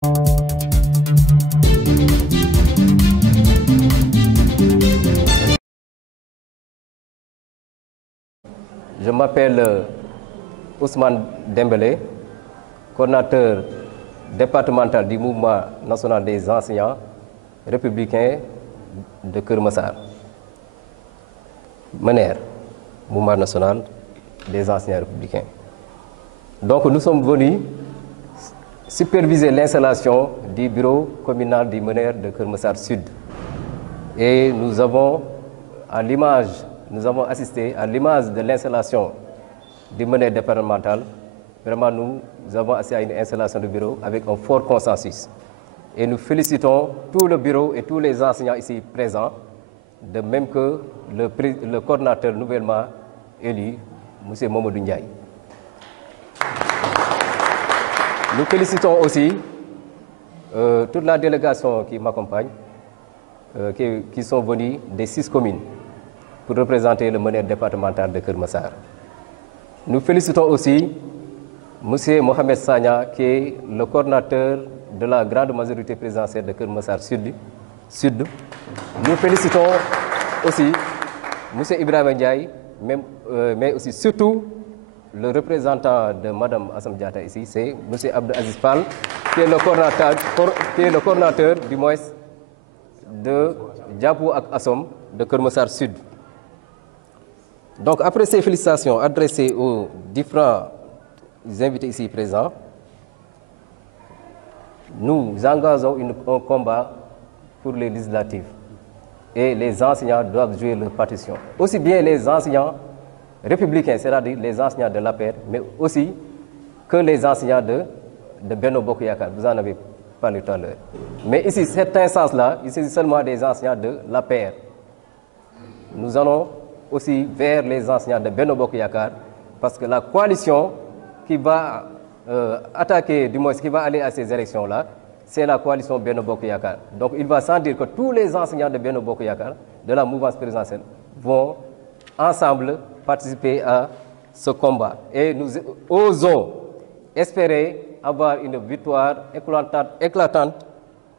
Je m'appelle Ousmane Dembélé, coordinateur départemental du mouvement national des enseignants républicains de Keur Massar. MENER, mouvement national des enseignants républicains. Donc nous sommes venus superviser l'installation du bureau communal du MENER de Keur Massar Sud. Et nous avons assisté à l'image de l'installation du MENER départemental. Vraiment, nous avons assisté à une installation du bureau avec un fort consensus. Et nous félicitons tout le bureau et tous les enseignants ici présents, de même que le coordinateur nouvellement élu, M. Mamadou Ndiaye. Nous félicitons aussi toute la délégation qui m'accompagne, qui sont venus des 6 communes pour représenter le MENER départemental de Keur Massar. Nous félicitons aussi M. Mohamed Sagna, qui est le coordinateur de la grande majorité présidentielle de Keur Massar Sud. Nous félicitons aussi M. Ibrahima Ndiaye, mais aussi surtout le représentant de Mme Assam Diatta ici, c'est M. Abdou Aziz Fall, qui est le coordinateur du moins de Diapou ak Assom de Keur Massar Sud. Donc après ces félicitations adressées aux différents invités ici présents, nous engageons un combat pour les législatives. Et les enseignants doivent jouer leur partition. Aussi bien les enseignants républicains, c'est-à-dire les enseignants de l'APR, mais aussi que les enseignants de Benno Bokk Yakaar. Vous en avez parlé tout à l'heure. Mais ici, cet instance-là, il s'agit seulement des enseignants de l'APR. Nous allons aussi vers les enseignants de Benno Bokk Yakaar, parce que la coalition qui va attaquer, du moins qui va aller à ces élections-là, c'est la coalition Benno Bokk Yakaar. Donc il va sans dire que tous les enseignants de Benno Bokk Yakaar, de la mouvance présidentielle, vont ensemble participer à ce combat. Et nous osons espérer avoir une victoire éclatante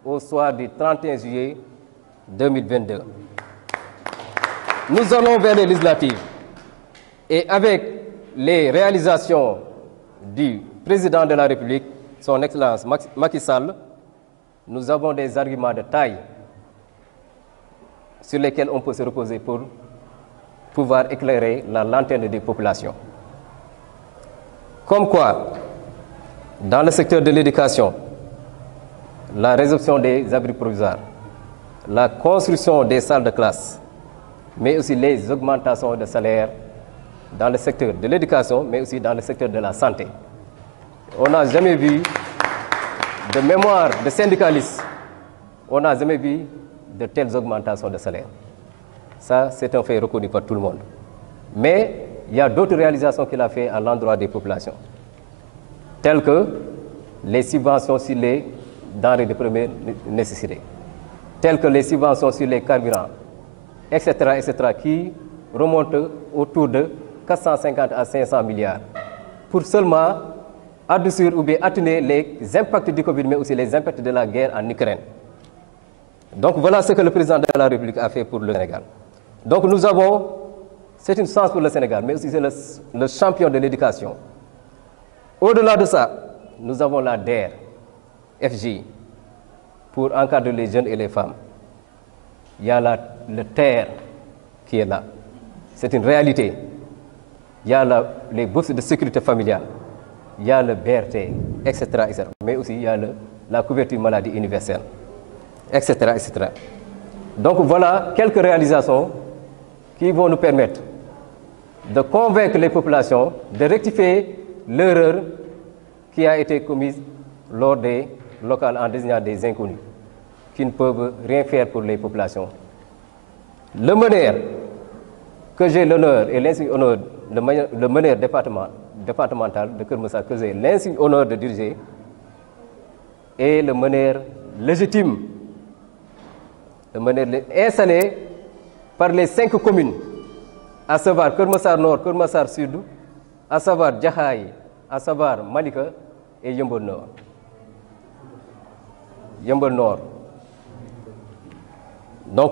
au soir du 31 juillet 2022. Nous allons vers les législatives. Et avec les réalisations du président de la République, son Excellence Macky Sall, nous avons des arguments de taille sur lesquels on peut se reposer pour pouvoir éclairer la lanterne des populations. Comme quoi, dans le secteur de l'éducation, la résorption des abris provisoires, la construction des salles de classe, mais aussi les augmentations de salaire dans le secteur de l'éducation, mais aussi dans le secteur de la santé. On n'a jamais vu de mémoire de syndicalistes, on n'a jamais vu de telles augmentations de salaire. Ça, c'est un fait reconnu par tout le monde. Mais il y a d'autres réalisations qu'il a fait à l'endroit des populations, telles que les subventions sur les denrées de première nécessité, telles que les subventions sur les carburants, etc., qui remontent autour de 450 à 500 milliards, pour seulement adoucir ou bien atténuer les impacts du Covid, mais aussi les impacts de la guerre en Ukraine. Donc voilà ce que le président de la République a fait pour le Sénégal. Donc nous avons, c'est une chance pour le Sénégal, mais aussi c'est le champion de l'éducation. Au-delà de ça, nous avons la DER, FJ, pour encadrer les jeunes et les femmes. Il y a le TER qui est là. C'est une réalité. Il y a les bourses de sécurité familiale. Il y a le BRT, etc., etc. Mais aussi il y a la couverture maladie universelle, etc., etc. Donc voilà quelques réalisations qui vont nous permettre de convaincre les populations de rectifier l'erreur qui a été commise lors des locales en désignant des inconnus qui ne peuvent rien faire pour les populations. Le MENER, que j'ai l'honneur et l'insigne honneur, le MENER départemental de Keur Massar, que j'ai l'insigne honneur de diriger, est le MENER légitime, le MENER installé par les 5 communes, à savoir Keur Massar Nord, Keur Massar Sud, à savoir Jaxaay, à savoir Malika et Yeumbeul Nord. Yeumbeul Nord. Donc,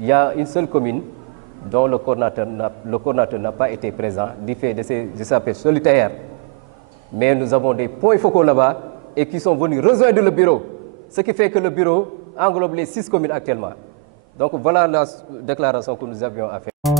il y a une seule commune dont le coordonnateur n'a pas été présent du fait de sa paix solitaire. Mais nous avons des points focaux là-bas et qui sont venus rejoindre le bureau. Ce qui fait que le bureau englobe les 6 communes actuellement. Donc voilà la déclaration que nous avions à faire.